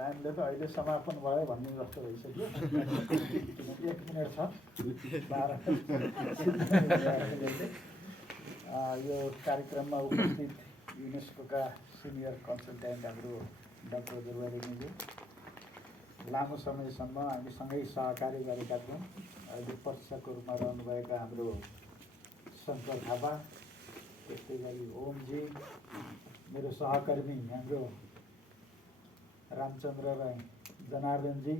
टाइमले त अहिले समापन भयो भन्ने जस्तो भइसक्यो। 1 मिनट छ 12 यो कार्यक्रममा उपस्थित युनेस्कोका सिनियर कन्सल्टेन्ट हाम्रो डाक्टर दुर्गा रेग्मीज्यू, लामो समयसम्म हामीसँगै सहकार्य गरेका थियौँ। अहिले प्रशिक्षकको रूपमा रहनुभएका हाम्रो शङ्कर थापा, त्यस्तै गरी ओमजी, मेरो सहकर्मी हाम्रो रामचन्द्र राई, जनार्दनजी,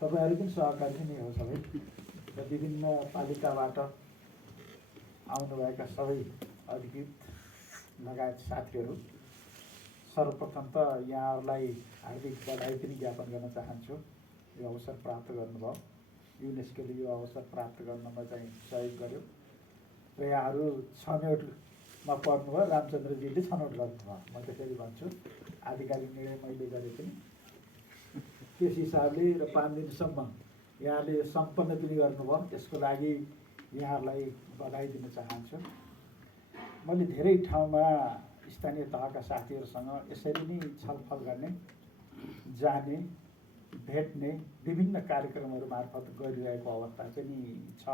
तपाईँहरू पनि सहकर्मी नै हो सबै, र विभिन्न पालिकाबाट आउनुभएका सबै अधिकृत लगायत साथीहरू, सर्वप्रथम त यहाँहरूलाई हार्दिक बधाई पनि ज्ञापन गर्न चाहन्छु। यो अवसर प्राप्त गर्नुभयो, युनेस्कोले यो अवसर प्राप्त गर्नमा चाहिँ सहयोग गर्यो र यहाँहरू छनौटमा पर्नुभयो। रामचन्द्रजीले छनौट गर्नुभयो, म त्यसरी भन्छु, आधिकारिक निर्णय मैले गरे पनि त्यस हिसाबले, र 5 दिनसम्म यहाँले सम्पन्न पनि गर्नुभयो, त्यसको लागि यहाँहरूलाई बधाई दिन चाहन्छु। मैले धेरै ठाउँमा स्थानीय तहका साथीहरूसँग यसरी नै छलफल गर्ने, जाने, भेट्ने विभिन्न कार्यक्रमहरू मार्फत गरिरहेको अवस्था चाहिँ छ।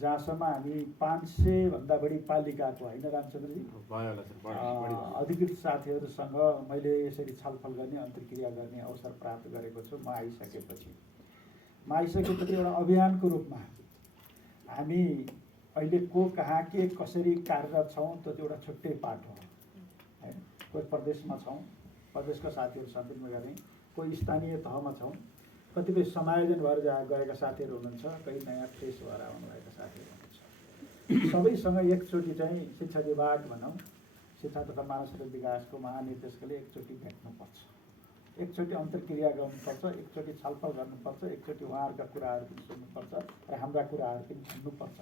जहाँसम्म हामी 500 बढी पालिकाको होइन रामचन्द्रजी, अधिकृत साथीहरूसँग मैले यसरी छलफल गर्ने, अन्तर्क्रिया गर्ने अवसर प्राप्त गरेको छु। म आइसकेपछि एउटा अभियानको रूपमा हामी अहिले को कहाँ के कसरी कार्यरत छौँ त्यो एउटा छुट्टै पाठ हो हैन। कोही प्रदेशमा छौँ, प्रदेशका साथीहरूसँग पनि गरेँ, कोही स्थानीय तहमा छौँ, कतिपय समायोजन भएर गएका साथीहरू हुनुहुन्छ, कहीँ नयाँ फ्रेस भएर आउनुभएका साथीहरू हुनुहुन्छ। सबैसँग एकचोटि चाहिँ शिक्षा विभाग भनौँ, शिक्षा तथा मानव स्रोत विकासको महानिर्देशकले एकचोटि भेट्नुपर्छ, एकचोटि अन्तर्क्रिया गर्नुपर्छ, एकचोटि छलफल गर्नुपर्छ, एकचोटि उहाँहरूका कुराहरू पनि सुन्नुपर्छ र हाम्रा कुराहरू पनि सुन्नुपर्छ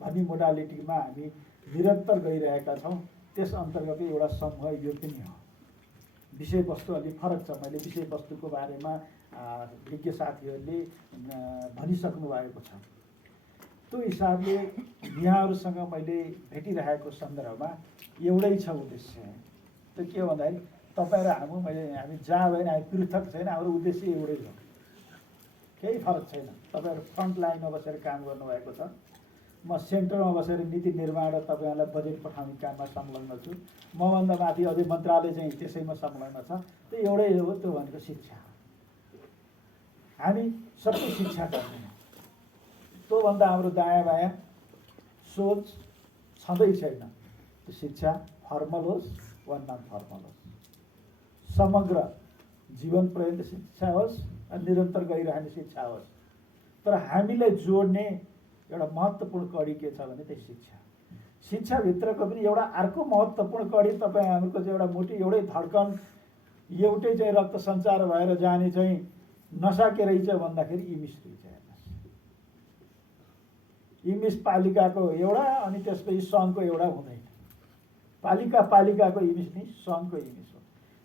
भन्ने मोडालिटीमा हामी निरन्तर गइरहेका छौँ। त्यस अन्तर्गत एउटा समूह यो पनि हो। विषयवस्तु अलिक फरक छ। मैले विषयवस्तुको बारेमा विज्ञ साथीहरूले भनिसक्नु भएको छ। त्यो हिसाबले यहाँहरूसँग मैले भेटिरहेको सन्दर्भमा एउटै छ उद्देश्य। त्यो के भन्दाखेरि तपाईँ र हामी जहाँ भएन, हामी पृथक छैन, हाम्रो उद्देश्य एउटै छ, केही फरक छैन। तपाईँहरू फ्रन्ट लाइनमा बसेर काम गर्नुभएको छ, म सेन्टरमा बसेर नीति निर्माण र तपाईँहरूलाई बजेट पठाउने काममा संलग्न छु। मभन्दा माथि अझै मन्त्रालय चाहिँ त्यसैमा संलग्न छ। त्यो एउटै हो, त्यो भनेको शिक्षा। हामी सबै शिक्षा गर्ने, त्योभन्दा हाम्रो दायाँ बायाँ सोच छँदै छैन। त्यो शिक्षा फर्मल होस् वा नन फर्मल होस्, समग्र जीवन पर्यन्त शिक्षा होस्, निरन्तर गइरहने शिक्षा होस्। तर हामीलाई जोड्ने एउटा महत्त्वपूर्ण कडी के छ भने त्यही शिक्षा। शिक्षाभित्रको पनि एउटा अर्को महत्त्वपूर्ण कडी तपाईँहरूको चाहिँ एउटा मुठी, एउटै धड्कन, एउटै चाहिँ रक्त सञ्चार भएर जाने चाहिँ नसा के रहेछ भन्दाखेरि इमिस रहेछ। हेर्नुहोस्, इमिस पालिकाको एउटा, अनि त्यसपछि सङ्घको एउटा हुँदैन। पालिकाको इमिस नै सङ्घको इमिस हो।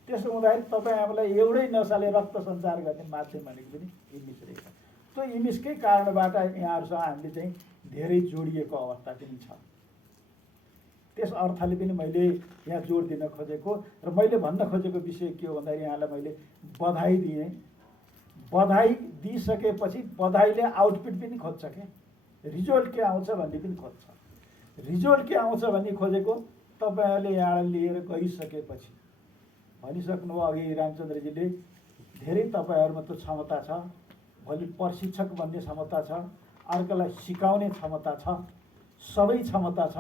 त्यसो हुँदाखेरि तपाईँ हामीलाई एउटै नसाले रक्त सञ्चार गर्ने माध्यम भनेको पनि इमिस रहेछ। त्यो इमिसकै कारणबाट यहाँहरूसँग हामीले चाहिँ धेरै जोडिएको अवस्था पनि छ। त्यस अर्थले पनि मैले यहाँ जोड दिन खोजेको र मैले भन्न खोजेको विषय के हो भन्दाखेरि यहाँलाई मैले बधाई दिएँ। बधाई दिइसकेपछि बधाईले आउटपुट पनि खोज्छ के, रिजल्ट के आउँछ भन्ने पनि खोज्छ। रिजल्ट के आउँछ भन्ने खोजेको तपाईँहरूले यहाँ लिएर गइसकेपछि भनिसक्नुभयो अघि रामचन्द्रजीले, धेरै तपाईँहरूमा त्यो क्षमता छ। भोलि प्रशिक्षक बन्ने क्षमता छ, अर्कालाई सिकाउने क्षमता छ, सबै क्षमता छ।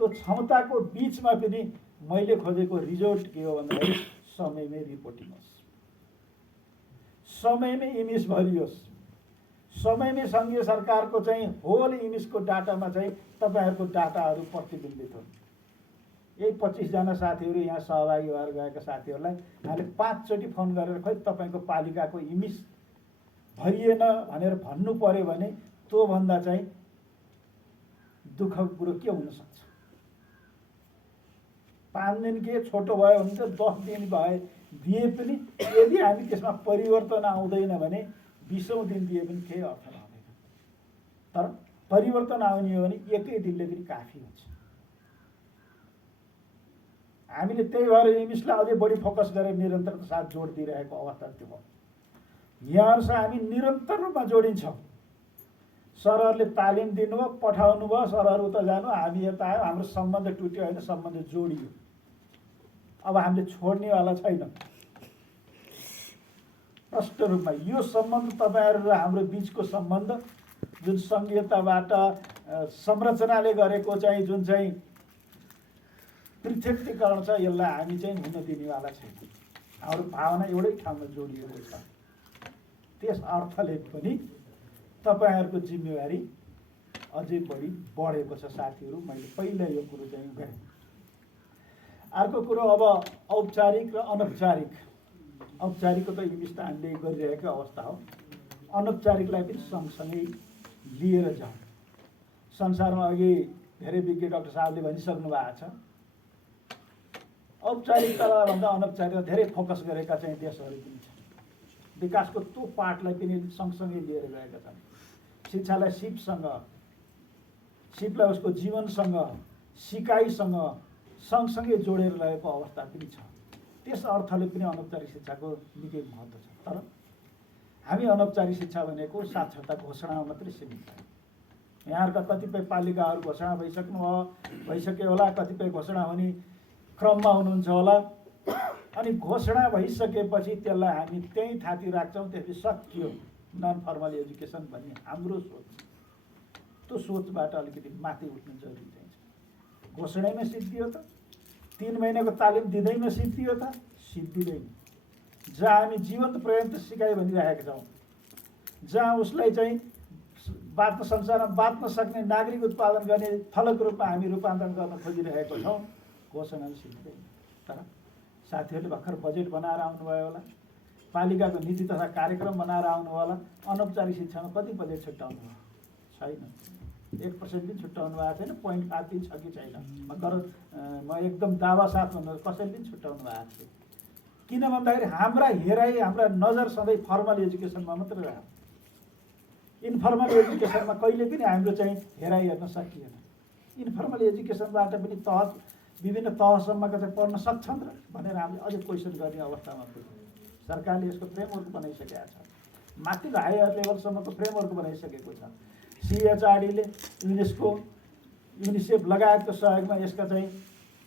त्यो क्षमताको बिचमा पनि मैले खोजेको रिजल्ट के हो भन्दाखेरि समयमै रिपोर्टिङ होस्, समयमै इमिस भरियोस्, समयमै सङ्घीय सरकारको चाहिँ होल इमिसको डाटामा चाहिँ तपाईँहरूको डाटाहरू प्रतिबिम्बित हुन्। यही 25 जना साथीहरू यहाँ सहभागी भएर गएका साथीहरूलाई हामीले 5 चोटि फोन गरेर खै तपाईँको पालिकाको इमिस भरिएन भनेर भन्नु पर्यो भने त्योभन्दा चाहिँ दुःखको कुरो के हुन सक्छ। 5 दिन के छोटो भयो भने त 10 दिन भए दिए पनि यदि हामी त्यसमा परिवर्तन आउँदैन भने 20औं दिन दिए पनि केही अर्थ लाग्दैन। तर परिवर्तन आउने हो भने एकै दिनले पनि काफी हुन्छ। हामीले त्यही भएर इङ्ग्लिसलाई अझै बढी फोकस गरेर निरन्तरता साथ जोड दिइरहेको अवस्था त्यो भयो। यहाँहरूसँग हामी निरन्तर रूपमा जोडिन्छौँ। सरहरूले तालिम दिनुभयो, पठाउनु भयो, सरहरू उता जानु, हामी यता आयो, हाम्रो सम्बन्ध टुट्यो होइन, सम्बन्ध जोडियो। अब हामीले छोड्नेवाला छैन। स्पष्ट रूपमा यो सम्बन्ध तपाईँहरू र हाम्रो बिचको सम्बन्ध जुन सङ्घीयताबाट संरचनाले गरेको चाहिँ जुन चाहिँ पृथकीकरण छ, यसलाई हामी चाहिँ हुन दिनेवाला छैन। हाम्रो भावना एउटै ठाउँमा जोडिएको छ। त्यस अर्थले पनि तपाईँहरूको जिम्मेवारी अझै बढी बढेको छ साथीहरू। मैले पहिला यो कुरो चाहिँ गरेँ। अर्को कुरो अब औपचारिक र अनौपचारिक। औपचारिकको त इङ्ग्लिस त हामीले गरिरहेको अवस्था हो। अनौपचारिकलाई पनि सँगसँगै लिएर जाउँ। संसारमा अघि धेरै विज्ञ डाक्टर साहबले भनिसक्नु भएको छ, औपचारिकताभन्दा अनौपचारिकता धेरै फोकस गरेका चाहिँ देशहरू पनि छन्। विकासको त्यो पाठलाई पनि सँगसँगै लिएर गएका छन्। शिक्षालाई सिपलाई उसको जीवनसँग, सिकाइसँग सँगसँगै जोडेर रहेको अवस्था पनि छ। त्यस अर्थले पनि अनौपचारिक शिक्षाको निकै महत्त्व छ। तर हामी अनौपचारिक शिक्षा भनेको साक्षरता घोषणामा मात्रै सीमित छ। यहाँहरूका कतिपय पालिकाहरू घोषणा भइसक्यो होला, कतिपय घोषणा हुने क्रममा हुनुहुन्छ होला। अनि घोषणा भइसकेपछि त्यसलाई हामी त्यहीँ थाती राख्छौँ, त्यसपछि सकियो नन फर्मल एजुकेसन भन्ने हाम्रो सोच। त्यो सोचबाट अलिकति माथि उठ्नु जरुरी चाहिँ। घोषणामै सिद्धियो त, 3 महिनाको तालिम दिँदैमा सिद्धियो त, सिद्धिँदैन। जहाँ हामी जीवन्त पर्यन्त सिकाइ भनिरहेका छौँ, जहाँ उसलाई चाहिँ बाँच्न संसारमा बाँच्न सक्ने नागरिक उत्पादन गर्ने फलक रूपमा हामी रूपान्तरण गर्न खोजिरहेको छौँ, घोषणाले सिद्धिँदैन। तर साथीहरूले भर्खर बजेट बनाएर आउनुभयो होला, पालिकाको नीति तथा कार्यक्रम बनाएर आउनु होला। अनौपचारिक शिक्षामा कति बजेट छुट्याउनु भयो? छैन। 1% पनि छुट्याउनु भएको छैन। 0.5 पनि छ कि छैन? म एकदम दावा साथ भन्नु, कसैले पनि छुट्याउनु भएको छैन। किन भन्दाखेरि हाम्रा हेराइ, हाम्रा नजर सधैँ फर्मल एजुकेसनमा मात्रै रह्यो। इन्फर्मल एजुकेसनमा कहिले पनि हाम्रो चाहिँ हेराइ हेर्न सकिएन। इन्फर्मल एजुकेसनबाट पनि विभिन्न तहसम्मका चाहिँ पढ्न सक्छन् र भनेर हामीले अझै क्वेसन गर्ने अवस्थामा पुग्यौँ। सरकारले यसको फ्रेमवर्क बनाइसकेको छ। माथिल्लो हायर लेभलसम्मको फ्रेमवर्क बनाइसकेको छ। CHRDले युनिसेफ लगायतको सहयोगमा यसका चाहिँ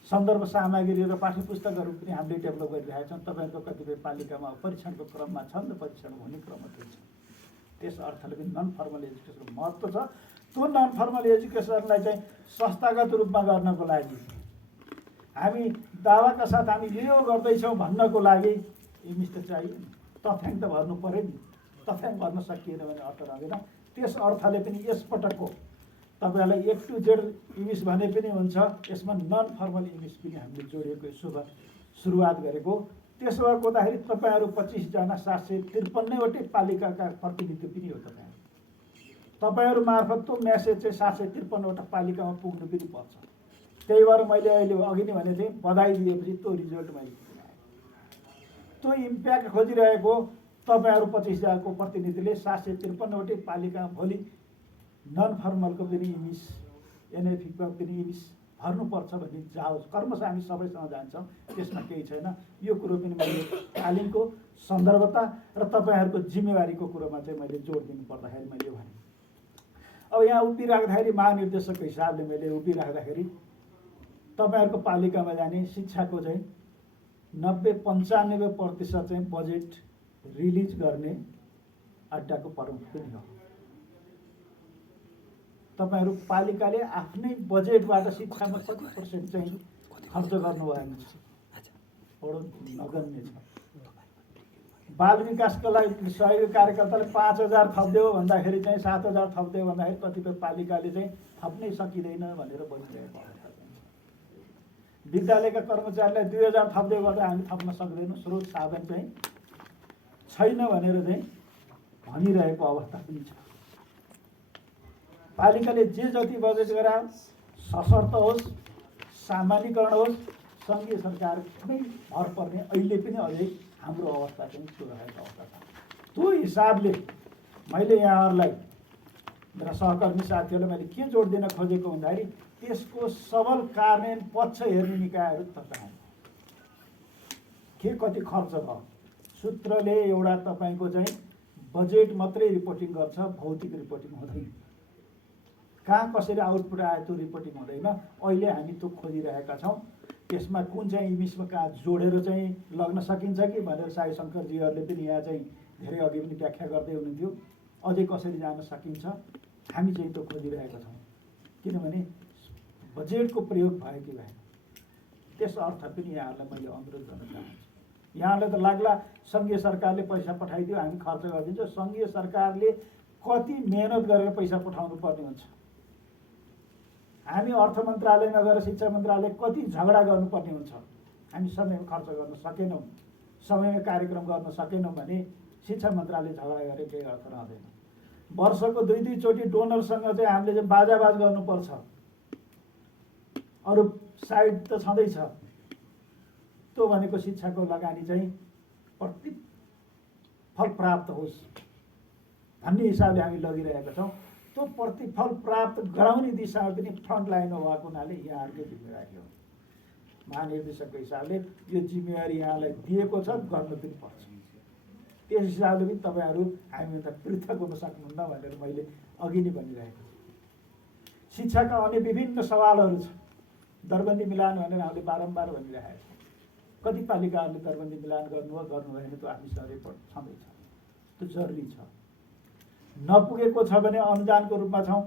सन्दर्भ सामग्री र पाठ्यपुस्तकहरू पनि हामीले डेभलप गरिरहेका छौँ। तपाईँको कतिपय पालिकामा परीक्षणको क्रममा छन् र परीक्षण हुने क्रममा छ। त्यस अर्थले पनि नन फर्मल एजुकेसनको महत्त्व छ। त्यो नन फर्मल एजुकेसनलाई चाहिँ संस्थागत रूपमा गर्नको लागि हामी दावाका साथ हामी यो गर्दैछौँ भन्नको लागि इङ्ग्लिस त चाहियो नि, तथ्याङ्क त भर्नु पऱ्यो नि। तथ्याङ्क भर्न सकिएन भने अर्थ रहँदैन। त्यस अर्थले पनि यसपटकको तपाईँहरूलाई A to Z इङ्ग्लिस भने पनि हुन्छ। यसमा नन फर्मल इङ्ग्लिस पनि हामीले जोडिएको सुरुवात गरेको। त्यसो गर्दाखेरि तपाईँहरू 25 जना 753वटै पालिकाका प्रतिनिधि पनि हो। तपाईँहरू मार्फत त्यो मेसेज चाहिँ 753वटा पालिकामा पुग्नु पनि पर्छ। त्यही भएर मैले अहिले अघि नै भनेको थिएँ, बधाई दिएपछि त्यो रिजल्ट मैले त्यो इम्प्याक्ट खोजिरहेको तपाईँहरू 25 जनाको प्रतिनिधिले 753वटै पालिकामा भोलि नन फर्मलको पनि इङ्ग्लिस, NFEको पनि इङ्ग्लिस भर्नुपर्छ भन्ने जाओस् कर्मशः हामी सबैसँग जान्छौँ। त्यसमा केही छैन। यो कुरो पनि मैले तालिमको सन्दर्भता र तपाईँहरूको जिम्मेवारीको कुरोमा चाहिँ मैले जोड दिनु पर्दाखेरि मैले भने। अब यहाँ उभिराख्दाखेरि महानिर्देशकको हिसाबले मैले उभिराख्दाखेरि तपाईँहरूको पालिकामा जाने शिक्षाको चाहिँ 90-95% चाहिँ बजेट रिलिज गर्ने अड्डाको प्रमुख पनि हो। तपाईँहरू पालिकाले आफ्नै बजेटबाट शिक्षामा कति % चाहिँ खर्च गर्नुभएको छ? बडो नगण्य छ। बाल विकासको लागि सहयोगी कार्यकर्ताले 5000 थप्दियो भन्दाखेरि चाहिँ 7000 थप्दियो भन्दाखेरि कतिपय पालिकाले चाहिँ थप्नै सकिँदैन भनेर बोलिरहेको अवस्था छ। विद्यालयका कर्मचारीलाई 2000 थप्दियो गर्दा हामी थप्न सक्दैनौँ, स्रोत साधन चाहिँ छैन भनेर चाहिँ भनिरहेको अवस्था पनि छ। पालिकाले जे जति बजेट गराओस्, सशर्त होस्, सामान्यकरण होस्, सङ्घीय सरकारमै भर पर्ने अहिले पनि अझै हाम्रो अवस्था चाहिँ त्यो रहेको अवस्था छ। त्यो हिसाबले मैले यहाँहरूलाई मेरा सहकर्मी साथीहरूलाई मैले के जोड दिन खोजेको भन्दाखेरि त्यसको सबल कार्यान्वयन पक्ष हेर्ने निकायहरू तपाईँ के कति खर्च भयो सूत्रले एउटा तपाईँको चाहिँ बजेट मात्रै रिपोर्टिङ गर्छ, भौतिक रिपोर्टिङ हुँदैन। कहाँ कसरी आउटपुट आयो त्यो रिपोर्टिङ हुँदैन। अहिले हामी त्यो खोजिरहेका छौँ। त्यसमा कुन चाहिँ इमिसमा कहाँ जोडेर चाहिँ लग्न सकिन्छ कि भनेर साई शङ्करजीहरूले पनि यहाँ चाहिँ धेरै अघि पनि व्याख्या गर्दै हुनुहुन्थ्यो। अझै कसरी जान सकिन्छ हामी चाहिँ त्यो खोजिरहेका छौँ। किनभने बजेटको प्रयोग भयो कि भएन त्यस अर्थ पनि यहाँहरूलाई मैले अनुरोध गर्न चाहन्छु। यहाँलाई त लाग्ला सङ्घीय सरकारले पैसा पठाइदियो हामी खर्च गरिदिन्छौँ। सङ्घीय सरकारले कति मेहनत गरेर पैसा पठाउनु पर्ने हुन्छ। हामी अर्थ मन्त्रालयमा गएर शिक्षा मन्त्रालय कति झगडा गर्नुपर्ने हुन्छ। हामी समयमा खर्च गर्न सकेनौँ, समयमा कार्यक्रम गर्न सकेनौँ भने शिक्षा मन्त्रालय झगडा गरेर केही अर्थ रहँदैन। वर्षको 2-2 चोटि डोनरसँग चाहिँ हामीले चाहिँ बाजाबाज गर्नुपर्छ। अरू साइड त छँदैछ। त्यो भनेको शिक्षाको लगानी चाहिँ प्रतिफल प्राप्त होस् भन्ने हिसाबले हामी लगिरहेका छौँ। त्यो प्रतिफल प्राप्त गराउने दिशामा पनि फ्रन्ट लाइनमा भएको हुनाले यहाँहरूले जिम्मेवारी हो। महानिर्देशकको हिसाबले यो जिम्मेवारी यहाँलाई दिएको छ, गर्नु पनि पर्छ। त्यस हिसाबले पनि तपाईँहरू हामीभन्दा पृथक हुन सक्नुहुन्न भनेर मैले अघि नै भनिरहेको छु। शिक्षाका अन्य विभिन्न सवालहरू छ। दरबन्दी मिलान भनेर हामीले बारम्बार भनिरहेका छौँ। कति पालिकाहरूले दरबन्दी मिलान गर्नु भएन त्यो हामीसँग रिपोर्ट छँदैछ। त्यो जरुरी छ। नपुगेको छ भने अनुदानको रूपमा छौँ।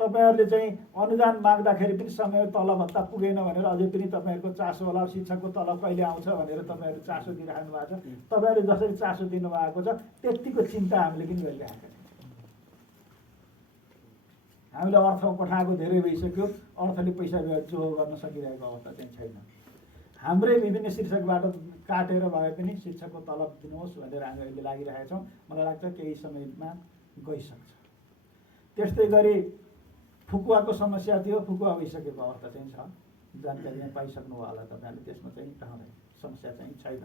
तपाईँहरूले चाहिँ अनुदान माग्दाखेरि पनि समय तलब भत्ता पुगेन भनेर अझै पनि तपाईँहरूको चासो होला शिक्षकको तलब कहिले आउँछ भनेर तपाईँहरू चासो दिइराख्नु भएको छ। तपाईँहरूले जसरी चासो दिनुभएको छ त्यतिको चिन्ता हामीले पनि गरिरहेका छौँ। हामीले अर्थमा पठाएको धेरै भइसक्यो, अर्थले पैसा जो गर्न सकिरहेको अवस्था चाहिँ छैन। हाम्रै विभिन्न शीर्षकबाट काटेर भए पनि शिक्षकको तलब दिनुहोस् भनेर हामी अहिले लागिरहेका छौँ। मलाई लाग्छ केही समयमा गइसक्छ। त्यस्तै गरी फुकुवाको समस्या थियो, फुकुवा भइसकेको अवस्था चाहिँ छ। जानकारी यहाँ पाइसक्नु होला तपाईँहरूले। त्यसमा चाहिँ रहँदैन, समस्या चाहिँ छैन।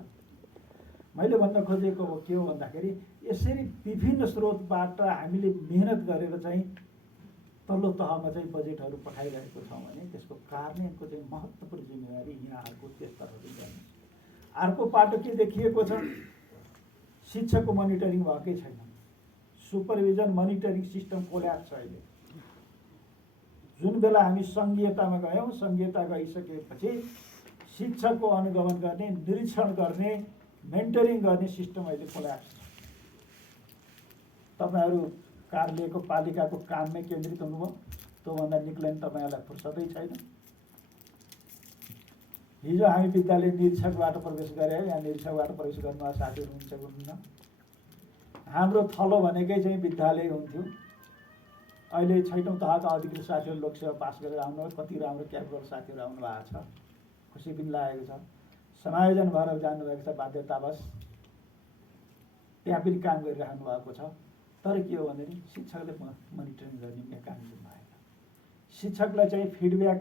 मैले भन्न खोजेको के हो भन्दाखेरि यसरी विभिन्न स्रोतबाट हामीले मेहनत गरेर चाहिँ तल्लो तहमा चाहिँ बजेटहरू पठाइरहेको छौँ भने त्यसको कार्यान्वयनको चाहिँ महत्त्वपूर्ण जिम्मेवारी यहाँहरूको त्यसतर्फले गर्नु। अर्को पाटो के देखिएको छ, शिक्षाको मोनिटरिङ भएकै छैन। सुपरभिजन मोनिटरिङ सिस्टम कोल्याप्स छ अहिले। जुन बेला हामी सङ्घीयतामा गयौँ, सङ्घीयता गइसकेपछि शिक्षाको अनुगमन गर्ने, निरीक्षण गर्ने, मेन्टरिङ गर्ने सिस्टम अहिले कोल्याप्स छ। तपाईँहरू कार्यालयको पालिकाको काममै केन्द्रित हुनुभयो। त्योभन्दा निक्लन तपाईँहरूलाई फुर्सदै छैन। हिजो हामी विद्यालय निरीक्षकबाट प्रवेश गरे, यहाँ निरीक्षकबाट प्रवेश गर्नुभएको साथीहरू हुन्छ हुनुहुन्न। हाम्रो थलो भनेकै चाहिँ विद्यालय हुन्थ्यो। अहिले 6औँ तहका अधिकृत साथीहरू लोकसेवा पास गरेर आउनुभयो। कति राम्रो क्यापगल साथीहरू आउनु भएको छ, खुसी पनि लागेको छ। समायोजन भएर जानुभएको छ बाध्यतावश, त्यहाँ पनि काम गरिराख्नु भएको छ। तर के हो भनेदेखि शिक्षकले मोनिटरिङ गर्ने मेकानिजम भएन, शिक्षकलाई चाहिँ फिडब्याक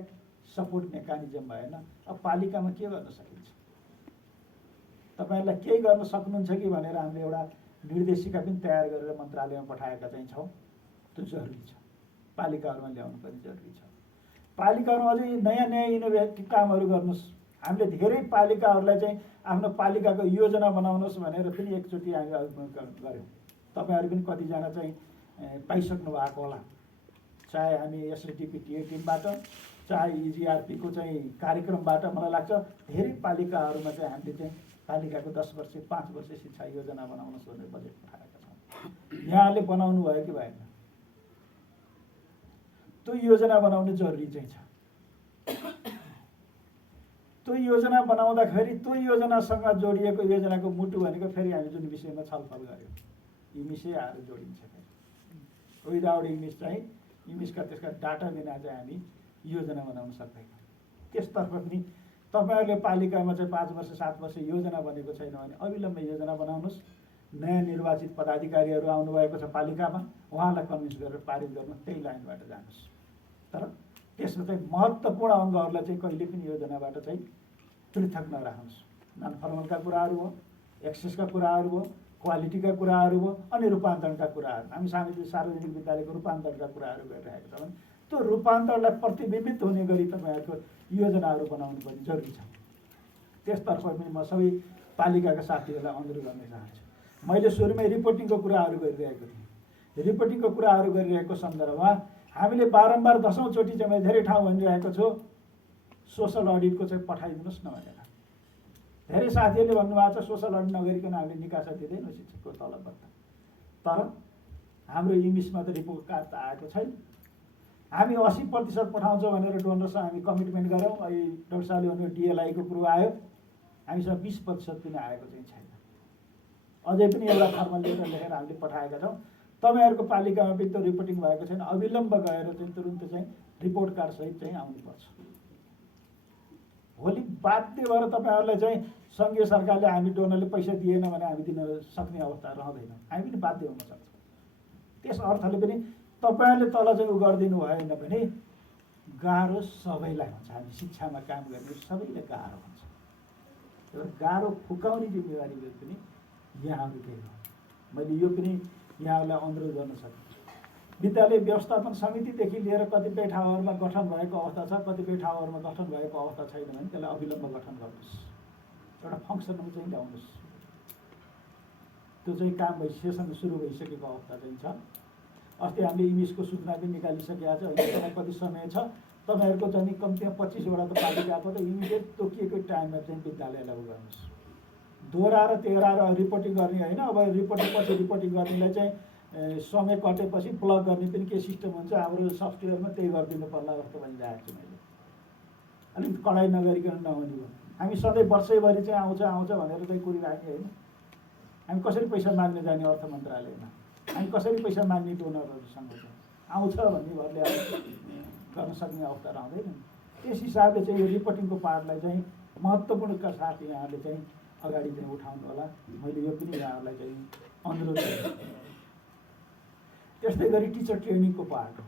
सपोर्ट मेकानिजम भएन। अब पालिकामा के गर्न सकिन्छ? तपाईँहरूलाई केही गर्न सक्नुहुन्छ कि भनेर हामीले एउटा निर्देशिका पनि तयार गरेर मन्त्रालयमा पठाएका चाहिँ छौँ। त्यो जरुरी छ, पालिकाहरूमा ल्याउनु पनि जरुरी छ। पालिकाहरूमा अझै नयाँ इनोभेटिभ कामहरू गर्नुहोस्। हामीले धेरै पालिकाहरूलाई चाहिँ आफ्नो पालिकाको योजना बनाउनुहोस् भनेर पनि एकचोटि हामी गऱ्यौँ। तपाईँहरू पनि कतिजना चाहिँ पाइसक्नु भएको होला। चाहे हामी एसएसडिपी टिमबाट, चाहे इजिआरपीको चाहिँ कार्यक्रमबाट मलाई लाग्छ धेरै पालिकाहरूमा चाहिँ हामीले चाहिँ पालिकाको 10 वर्ष 5 वर्ष शिक्षा योजना बनाउनुहोस् भनेर बजेट पठाएका छौँ। यहाँले बनाउनु भयो कि भएन? त्यो योजना बनाउनु जरुरी चाहिँ छ। त्यो योजना बनाउँदाखेरि त्यो योजनासँग जोडिएको योजनाको मुटु भनेको फेरि हामी जुन विषयमा छलफल गऱ्यौँ, इमिसै आएर जोडिन्छ। विदाउट इमिस चाहिँ इमिसका त्यसका डाटा बिना चाहिँ हामी योजना बनाउन सक्दैनौँ। त्यसतर्फ पनि तपाईँहरूले पालिकामा चाहिँ 5 वर्ष 7 वर्ष योजना बनेको छैन भने अविलम्ब योजना बनाउनुहोस्। नयाँ निर्वाचित पदाधिकारीहरू आउनुभएको छ पालिकामा, उहाँलाई कन्भिन्स गरेर पारित गर्नुहोस्, त्यही लाइनबाट जानुहोस्। तर त्यसमा चाहिँ महत्त्वपूर्ण अङ्गहरूलाई चाहिँ कहिले पनि योजनाबाट चाहिँ पृथक नराख्नुहोस्। नन फर्मलका कुराहरू हो, एक्सेसका कुराहरू हो, क्वालिटीका कुराहरू हो, अनि रूपान्तरणका कुराहरू। हामी सार्वजनिक विद्यालयको रूपान्तरणका कुराहरू गरिरहेका छौँ। त्यो रूपान्तरणलाई प्रतिबिम्बित हुने गरी तपाईँहरूको योजनाहरू बनाउनु पनि जरुरी छ। त्यसतर्फ पनि म सबै पालिकाका साथीहरूलाई अनुरोध गर्न चाहन्छु। मैले सुरुमै रिपोर्टिङको कुराहरू गरिरहेको थिएँ। रिपोर्टिङको कुराहरू गरिरहेको सन्दर्भमा हामीले बारम्बार 10औं चोटि चाहिँ मैले धेरै ठाउँ भनिरहेको छु, सोसल अडिटको चाहिँ पठाइदिनुहोस् न भनेर। धेरै साथीहरूले भन्नुभएको छ सोसल अडिट नगरिकन हामीले निकासा दिँदैनौँ शिक्षकको तलब भत्ता। तर हाम्रो इमिसमा त रिपोर्ट कार्ड त आएको छैन। हामी 80% पठाउँछौँ भनेर डोनरसँग हामी कमिटमेन्ट गऱ्यौँ। अहिले डाक्टर साहबले भन्नुभयो डिएलआईको कुरो आयो, हामीसँग 20% पनि आएको चाहिँ छैन। अझै पनि एउटा फर्मल लेटर लेखेर हामीले पठाएका छौँ। तपाईँहरूको पालिकामा पनि त रिपोर्टिङ भएको छैन, अविलम्ब गएर चाहिँ तुरुन्त चाहिँ रिपोर्ट कार्ड सहित चाहिँ आउनुपर्छ। भोलि बाध्य भएर तपाईँहरूलाई चाहिँ सङ्घीय सरकारले हामी डोनरले पैसा दिएन भने हामी दिन सक्ने अवस्था रहँदैन, हामी पनि बाध्य हुन सक्छौँ। त्यस अर्थले पनि तपाईँहरूले तल चाहिँ उ गरिदिनु भएन भने गाह्रो सबैलाई हुन्छ। हामी शिक्षामा काम गर्ने सबैले गाह्रो हुन्छ। र गाह्रो फुकाउने जिम्मेवारी पनि यहाँहरूकै हो। मैले यो पनि यहाँहरूलाई अनुरोध गर्न सक्छु। विद्यालय व्यवस्थापन समितिदेखि लिएर कतिपय ठाउँहरूमा गठन भएको अवस्था छ, कतिपय ठाउँहरूमा गठन भएको अवस्था छैन भने त्यसलाई अविलम्ब गठन गर्नुहोस्, एउटा फङ्सनमा चाहिँ ल्याउनुहोस्। त्यो चाहिँ काम सेसन सुरु भइसकेको अवस्था चाहिँ छ। अस्ति हामीले इमेजको सूचना पनि निकालिसकेका छ। त्यसलाई कति समय छ तपाईँहरूको चाहिँ कम्तीमा 25वटा त पालिकाको त इमिडिएट तोकिएको टाइममा चाहिँ विद्यालयलाई उ गर्नुहोस्। दोहोऱ्याएर तेह्राएर रिपोर्टिङ गर्ने होइन। अब रिपोर्टिङ पछि रिपोर्टिङ गर्नेलाई चाहिँ समय कटेपछि ब्लक गर्ने पनि के सिस्टम हुन्छ हाम्रो सफ्टवेयरमा, त्यही गरिदिनु पर्ला जस्तो भनिरहेको छु मैले। अलिक कडाइ नगरिकन नहुने भयो। हामी सधैँ वर्षैभरि चाहिँ आउँछ भनेर चाहिँ कुरिराख्ने होइन। हामी कसरी पैसा माग्न जाने अर्थ मन्त्रालयमा, हामी कसरी पैसा माग्ने डोनरहरूसँग आउँछ भन्ने भरले गर्न सक्ने अवस्था रहँदैन। त्यस हिसाबले चाहिँ यो रिपोर्टिङको पार्टलाई चाहिँ महत्त्वपूर्णका साथ यहाँहरूले चाहिँ अगाडि चाहिँ उठाउनु होला। मैले यो पनि यहाँहरूलाई चाहिँ अनुरोध गर्छु। त्यस्तै गरी टिचर ट्रेनिङको पार्ट हो।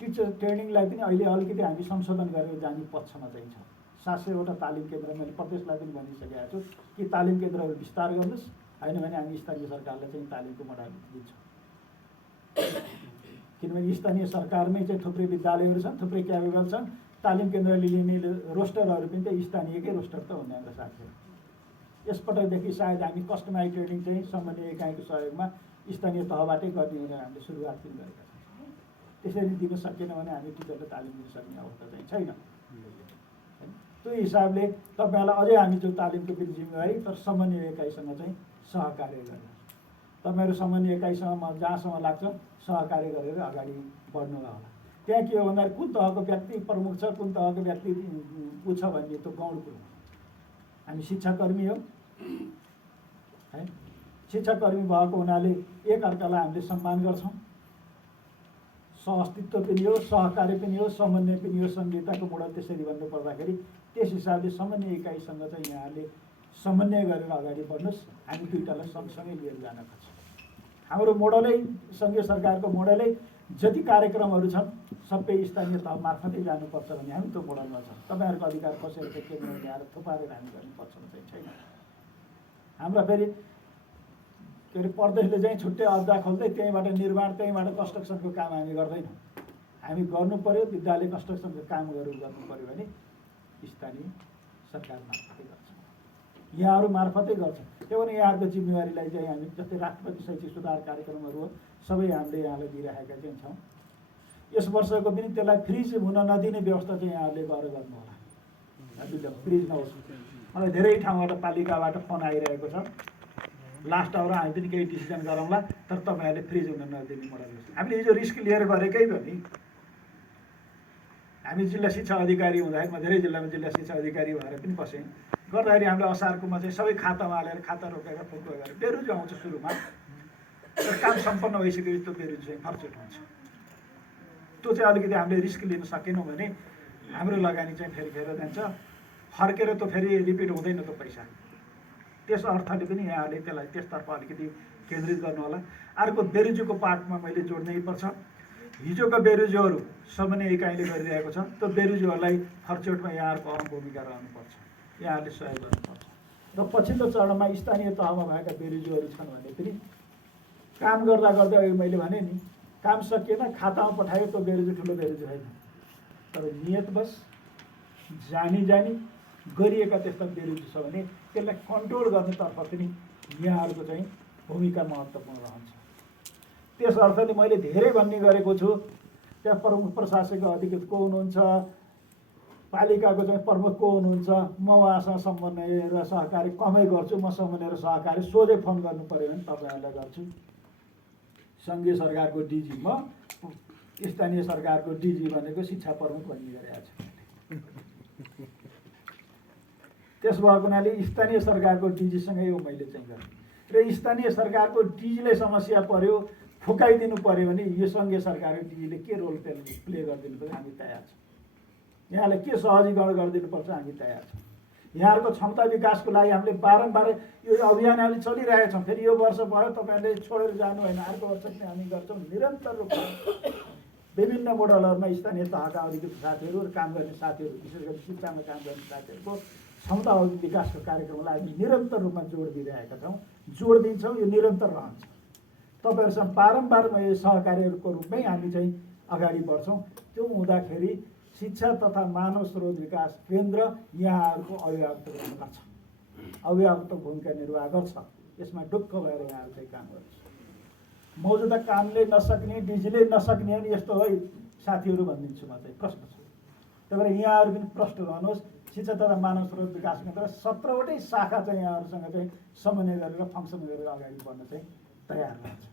टिचर ट्रेनिङलाई पनि अहिले अलिकति हामी संशोधन गरेर जाने पक्षमा चाहिँ छ। 700वटा तालिम केन्द्र मैले प्रदेशलाई पनि भनिसकेको छु कि तालिम केन्द्रहरू विस्तार गर्नुहोस्, होइन भने हामी स्थानीय सरकारलाई चाहिँ तालिमको मोडालिटी दिन्छौँ। किनभने स्थानीय सरकारमै चाहिँ थुप्रै विद्यालयहरू छन्, थुप्रै क्यापेबल छन्। तालिम केन्द्रले लिने रोस्टरहरू पनि त स्थानीयकै रोस्टर त हुने हाम्रो साथीहरू। यसपटकदेखि सायद हामी कस्टमाइज ट्रेनिङ चाहिँ समन्वय इकाइको सहयोगमा स्थानीय तहबाटै गर्ने भनेर हामीले सुरुवात पनि गरेका छौँ। त्यसरी दिन सकेन भने हामी टिचरले तालिम दिन सक्ने अवस्था चाहिँ छैन। त्यो हिसाबले तपाईँहरूलाई अझै हामी जो तालिमको पनि जिम्मेवारी, तर समन्वय इकाइसँग चाहिँ सहकार्य गरेर तपाईँहरू समन्वय इकाइसँग जहाँसम्म लाग्छ सहकार्य गरेर अगाडि बढ्नु होला। त्यहाँ के हो भन्दाखेरि कुन तहको व्यक्ति प्रमुख छ, कुन तहको व्यक्ति ऊ छ भन्ने त्यो गौण कुरो। हामी शिक्षाकर्मी हो है, शिक्षाकर्मी भएको हुनाले एकअर्कालाई हामीले सम्मान गर्छौँ। सहअस्तित्व पनि हो, सहकार्य पनि हो, समन्वय पनि हो। संहिताको मोडल त्यसरी भन्नु पर्दाखेरि त्यस हिसाबले समन्वय इकाइसँग चाहिँ यहाँहरूले समन्वय गरेर अगाडि बढ्नुहोस्। हामी दुईटालाई सँगसँगै लिएर जान खोज्छौँ। हाम्रो मोडलै सङ्घीय सरकारको मोडलै जति कार्यक्रमहरू छन् सबै स्थानीय तह मार्फतै जानुपर्छ भने हामी त्यो मोडलमा छौँ। तपाईँहरूको अधिकार कसैले चाहिँ केन्द्रमा ल्याएर थुपारेर हामी गर्ने पक्षमा चाहिँ छैन। हाम्रा फेरि के अरे प्रदेशले चाहिँ छुट्टै अड्डा खोल्दै त्यहीँबाट निर्माण, त्यहीँबाट कन्स्ट्रक्सनको काम हामी गर्दैनौँ। हामी गर्नु पऱ्यो, विद्यालय कन्स्ट्रक्सनको कामहरू गर्नु पऱ्यो भने स्थानीय सरकार मार्फतै गर्छौँ, यहाँहरू मार्फतै गर्छौँ। त्यो भने यहाँहरूको जिम्मेवारीलाई चाहिँ हामी जस्तै राष्ट्रपति शैक्षिक सुधार कार्यक्रमहरू हो सबै हामीले यहाँलाई दिइरहेका चाहिँ छौँ। यस वर्षको पनि त्यसलाई फ्रिज हुन नदिने व्यवस्था चाहिँ यहाँहरूले गरेर गर्नु होला। फ्रिज नहोस्। मलाई धेरै ठाउँबाट पालिकाबाट फोन आइरहेको छ, लास्ट आवर हामी पनि केही डिसिजन गरौँला तर तपाईँहरूले फ्रिज हुन नदिने मोडल। हामीले हिजो रिस्क लिएर गरेकै हो नि। हामी जिल्ला शिक्षा अधिकारी हुँदाखेरि म धेरै जिल्लामा जिल्ला शिक्षा अधिकारी भएर पनि बसेँ। गर्दाखेरि हामीले असारकोमा चाहिँ सबै खातामा हालेर खाता रोकेर फुक्को गरेर बेरुजु आउँछ सुरुमा, तर काम सम्पन्न भइसकेपछि त्यो बेरुजु चाहिँ फर्चेट हुन्छ। त्यो चाहिँ अलिकति हामीले रिस्क लिन सकेनौँ भने हाम्रो लगानी चाहिँ फेरि जान्छ, फर्केर त्यो फेरि रिपिट हुँदैन त्यो पैसा। त्यस अर्थले पनि यहाँहरूले त्यसलाई त्यसतर्फ अलिकति केन्द्रित गर्नु होला। अर्को बेरुजुको पार्टमा मैले जोड्नै पर्छ। हिजोका बेरुजुहरू समन्वय इकाइले गरिरहेको छ, त्यो बेरुजुहरूलाई फर्चेटमा यहाँहरूको अहम भूमिका रहनुपर्छ, यहाँहरूले सहयोग गर्नुपर्छ। र पछिल्लो चरणमा स्थानीय तहमा भएका बेरुजुहरू छन् भने पनि काम गर्दा गर्दै अहिले मैले भने नि काम सकिएन खातामा पठायो त्यो बेरुजु ठुलो बेरुजु होइन, तर नियत बस जानी गरिएका त्यस्ता विरोधी छ भने त्यसलाई कन्ट्रोल गर्नेतर्फ पनि यहाँहरूको चाहिँ भूमिका महत्त्वपूर्ण रहन्छ। त्यस अर्थले मैले धेरै भन्ने गरेको छु। त्यहाँ प्रमुख प्रशासकीय अधिकृत को हुनुहुन्छ, पालिकाको चाहिँ प्रमुख को हुनुहुन्छ, म उहाँसँग समन्वय र सहकारी कमै गर्छु। म समन्वय र सहकारी सोझै फोन गर्नु पऱ्यो भने तपाईँहरूलाई गर्छु। सङ्घीय सरकारको डिजी म, स्थानीय सरकारको डिजी भनेको शिक्षा प्रमुख भन्ने गरेको छ। त्यस भएको हुनाले स्थानीय सरकारको डिजीसँगै यो मैले चाहिँ गरेँ र स्थानीय सरकारको डिजीले समस्या पर्यो, फुकाइदिनु पर्यो भने यो सङ्घीय सरकारको डिजीले के रोल प्ले गरिदिनु पर्छ हामी तयार छौँ। यहाँलाई के सहजीकरण गरिदिनुपर्छ हामी तयार छौँ। यहाँहरूको क्षमता विकासको लागि हामीले बारम्बार यो अभियान हामीले चलिरहेका छौँ। फेरि यो वर्ष भयो तपाईँहरूले छोडेर जानु होइन, अर्को वर्ष पनि हामी गर्छौँ। निरन्तर रूपमा विभिन्न मोडलहरूमा स्थानीय तहका अधिकृत साथीहरू र काम गर्ने साथीहरू, विशेष गरी शिक्षामा काम गर्ने साथीहरूको क्षमता विकासको कार्यक्रमलाई हामी निरन्तर रूपमा जोड दिइरहेका छौँ, जोड दिन्छौँ। यो निरन्तर रहन्छ। तपाईँहरूसँग बारम्बार सहकारीहरूको रूपमै हामी चाहिँ अगाडि बढ्छौँ। त्यो हुँदाखेरि शिक्षा तथा मानव स्रोत विकास केन्द्र यहाँहरूको अभिभावकत्व गर्छ, अभिभावकत्व भूमिका निर्वाह गर्छ। यसमा ढुक्क भएर यहाँहरू चाहिँ काम गर्छ। मौजुदा कामले नसक्ने, डिजीले नसक्ने हो नि यस्तो है साथीहरू भनिदिन्छु म चाहिँ, प्रश्न छ। त्यही भएर यहाँहरू पनि प्रश्न रहनुहोस्। शिक्षा तथा मानव स्रोत विकास केन्द्र 17वटै शाखा चाहिँ यहाँहरूसँग चाहिँ समन्वय गरेर फङ्सन गरेर अगाडि बढ्न चाहिँ तयार रहन्छ।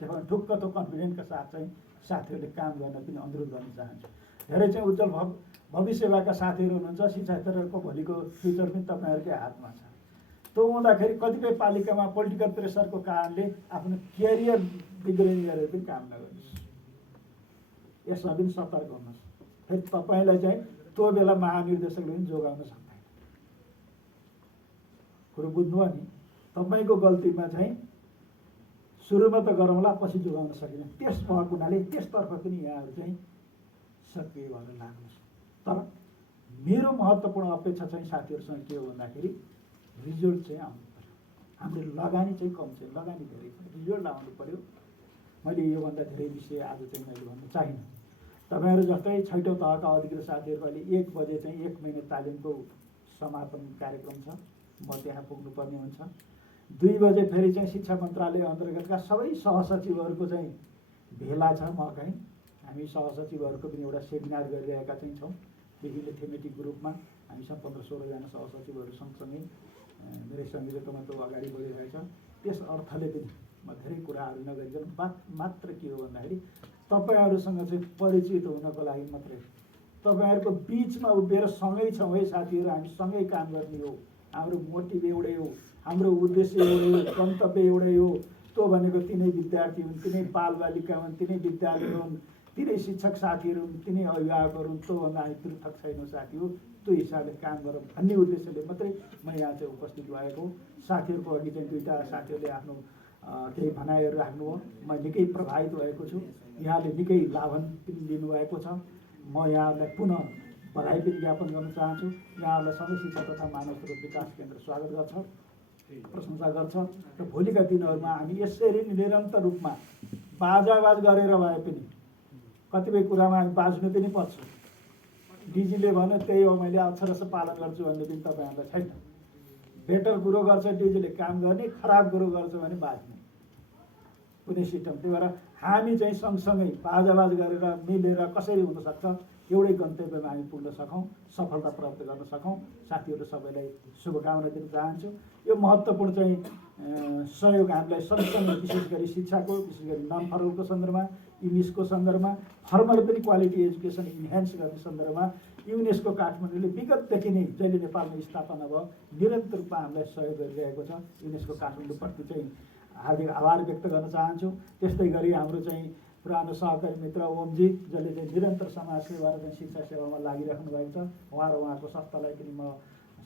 त्यही भएर ढुक्क त्यो कन्फिडेन्टका साथ चाहिँ साथीहरूले काम गर्न पनि अनुरोध गर्न चाहन्छु। धेरै चाहिँ उज्जवल भविष्यका साथीहरू हुनुहुन्छ। शिक्षा क्षेत्रको भोलिको फ्युचर पनि तपाईँहरूकै हातमा छ। त्यो हुँदाखेरि कतिपय पालिकामा पोलिटिकल प्रेसरको कारणले आफ्नो क्यारियर बिग्रिने गरेर पनि काम नगर्नुहोस्। यसमा पनि सतर्क हुनुहोस्। फेरि तपाईँलाई चाहिँ त्यो बेला महानिर्देशकले पनि जोगाउन सक्दैन। कुरो बुझ्नुभयो नि? तपाईँको गल्तीमा चाहिँ सुरुमा त गरौँला, पछि जोगाउन सकिँदैन। त्यस भएको हुनाले त्यसतर्फ पनि यहाँहरू चाहिँ सक्रिय भएर लाग्नुहोस्। तर मेरो महत्त्वपूर्ण अपेक्षा चाहिँ साथीहरूसँग के हो भन्दाखेरि रिजल्ट चाहिँ आउनु पऱ्यो। हाम्रो लगानी चाहिँ कम छ, लगानी धेरै छ, रिजल्ट आउनु पऱ्यो। मैले योभन्दा धेरै विषय आज चाहिँ मैले भन्न चाहिनँ। तपाईँहरू जस्तै 6औँ तहका अधिकृत साथीहरूको अहिले 1 बजे चाहिँ 1 महिना तालिमको समापन कार्यक्रम छ। म त्यहाँ पुग्नुपर्ने हुन्छ। 2 बजे फेरि चाहिँ शिक्षा मन्त्रालय अन्तर्गतका सबै सहसचिवहरूको चाहिँ भेला छ। म कहीँ हामी सहसचिवहरूको पनि एउटा सेमिनार गरिरहेका चाहिँ छौँ। विभिन्न थेमेटिक ग्रुपमा हामीसँग 15-16 जना सहसचिवहरू सँगसँगै मेरै संयोजकमा त्यो अगाडि बढिरहेछ। त्यस अर्थले पनि म धेरै कुराहरू नगरिकन मात्र के हो भन्दाखेरि तपाईँहरूसँग चाहिँ परिचित हुनको लागि मात्रै, तपाईँहरूको बिचमा उभिएर सँगै छौँ है साथीहरू, हामी सँगै काम गर्ने हो, हाम्रो मोटिभ एउटै हो, हाम्रो उद्देश्य एउटै हो, गन्तव्य एउटै हो। त्यो भनेको तिनै विद्यार्थी हुन्, तिनै बालबालिका हुन्, तिनै विद्यालय हुन्, तिनै शिक्षक साथीहरू हुन्, तिनै अभिभावकहरू हुन्। त्योभन्दा हामी पृथक छैनौँ साथी हो। त्यो हिसाबले काम गरौँ भन्ने उद्देश्यले मात्रै म यहाँ चाहिँ उपस्थित भएको। साथीहरूको अघि चाहिँ 2टा साथीहरूले आफ्नो केही भनाइहरू राख्नुभयो। म निकै प्रभावित भएको छु। यहाँले निकै लाभन पनि लिनुभएको छ। म यहाँहरूलाई पुनः बधाई पनि ज्ञापन गर्न चाहन्छु। यहाँहरूलाई सबै शिक्षा तथा मानव स्रोत विकास केन्द्र स्वागत गर्छ, प्रशंसा गर्छ। र भोलिका दिनहरूमा हामी यसरी निरन्तर रूपमा बाजाबाज गरेर भए पनि कतिपय कुरामा हामी बाँच्नु पनि पर्छ। डिजीले भन्यो त्यही हो, मैले अक्षरश पालन गर्छु भन्ने पनि तपाईँहरूलाई छैन। बेटर कुरो गर्छ डिजीले काम गर्ने, खराब कुरो गर्छ भने बाँच्ने कुनै सिस्टम। त्यही भएर हामी चाहिँ सँगसँगै बाजाबाज गरेर मिलेर कसरी हुनसक्छ एउटै गन्तव्यमा हामी पुग्न सकौँ, सफलता प्राप्त गर्न सकौँ। साथीहरू सबैलाई शुभकामना दिन चाहन्छु। यो महत्त्वपूर्ण चाहिँ सहयोग हामीलाई सँगसँगै विशेष गरी शिक्षाको, विशेष गरी नन फर्मलको सन्दर्भमा, इङ्ग्लिसको सन्दर्भमा, फर्मल पनि क्वालिटी एजुकेसन इन्हान्स गर्ने सन्दर्भमा युनेस्को काठमाडौँले विगतदेखि नै जहिले नेपालमा स्थापना भयो निरन्तर रूपमा हामीलाई सहयोग गरिरहेको छ। युनेस्को काठमाडौँप्रति चाहिँ हार्दिक आभार व्यक्त गर्न चाहन्छु। त्यस्तै गरी हाम्रो चाहिँ पुरानो सहकारी मित्र ओमजी जसले चाहिँ निरन्तर समाज सेवा र शिक्षा सेवामा लागिराख्नु भएको छ, उहाँ र उहाँको संस्थालाई पनि म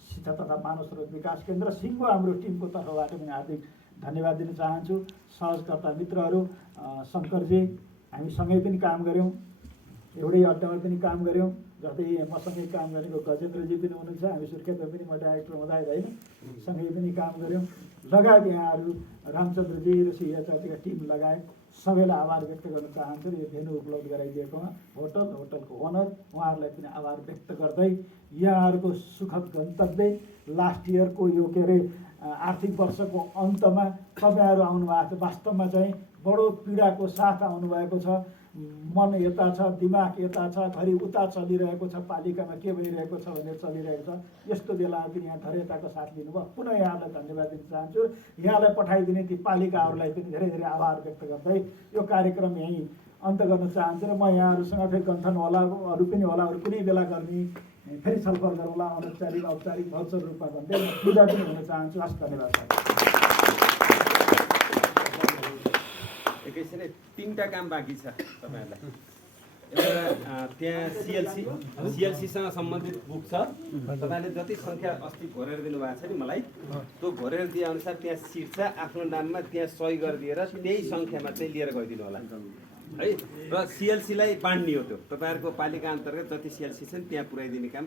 शिक्षा तथा मानव स्रोत विकास केन्द्र सिङ्गो हाम्रो टिमको तर्फबाट पनि हार्दिक धन्यवाद दिन चाहन्छु। सहजकर्ता मित्रहरू शङ्करजी, हामी सँगै पनि काम गऱ्यौँ, एउटै अड्डामा पनि काम गऱ्यौँ। जस्तै मसँगै काम गरेको गजेन्द्रजी पनि हुनुहुन्छ, हामी सुर्खेतमा पनि म डाइरेक्टर हुँदा होइन सँगै पनि काम गऱ्यौँ। लगायत यहाँहरू रामचन्द्रजी र सिंहचन्द्रका टिम लगायत सबैलाई आभार व्यक्त गर्न चाहन्छु र यो भेन्यू उपलब्ध गराइदिएकोमा होटलको ओनर उहाँहरूलाई पनि आभार व्यक्त गर्दै यहाँहरूको सुखद गन्तव्य लास्ट इयरको यो के अरे आर्थिक वर्षको अन्तमा तपाईँहरू आउनुभएको छ। वास्तवमा चाहिँ बडो पीडाको साथ आउनुभएको छ। मन यता छ, दिमाग यता छ, घरि उता चलिरहेको छ, पालिकामा के भइरहेको छ भनेर चलिरहेको छ। यस्तो बेला पनि यहाँ धैर्यताको साथ दिनुभयो, पुनः यहाँलाई धन्यवाद दिन चाहन्छु। यहाँलाई पठाइदिने ती पालिकाहरूलाई पनि धेरै धेरै आभार व्यक्त गर्दै यो कार्यक्रम यहीँ अन्त गर्न चाहन्छु र म यहाँहरूसँग फेरि गन्थन होला, अरू पनि होला, अरू कुनै बेला गर्ने फेरि छलफल गरौँला अनौपचारिक औपचारिक भर्चुअल रूपमा भन्दै म पूजा पनि हुन चाहन्छु। हस्, धन्यवाद। एकैछिन 3टा काम बाँकी छ तपाईँहरूलाई। एउटा त्यहाँ सिएलसीसँग सम्बन्धित बुक छ, तपाईँले जति सङ्ख्या अस्ति भरेर दिनुभएको छ नि मलाई, त्यो भरेर दिए अनुसार त्यहाँ सिट छ, आफ्नो नाममा त्यहाँ सही गरिदिएर त्यही सङ्ख्यामा चाहिँ लिएर गइदिनु होला है। र सिएलसीलाई बाँड्ने हो, त्यो तपाईँहरूको पालिका अन्तर्गत जति सिएलसी छन् त्यहाँ पुर्याइदिने काम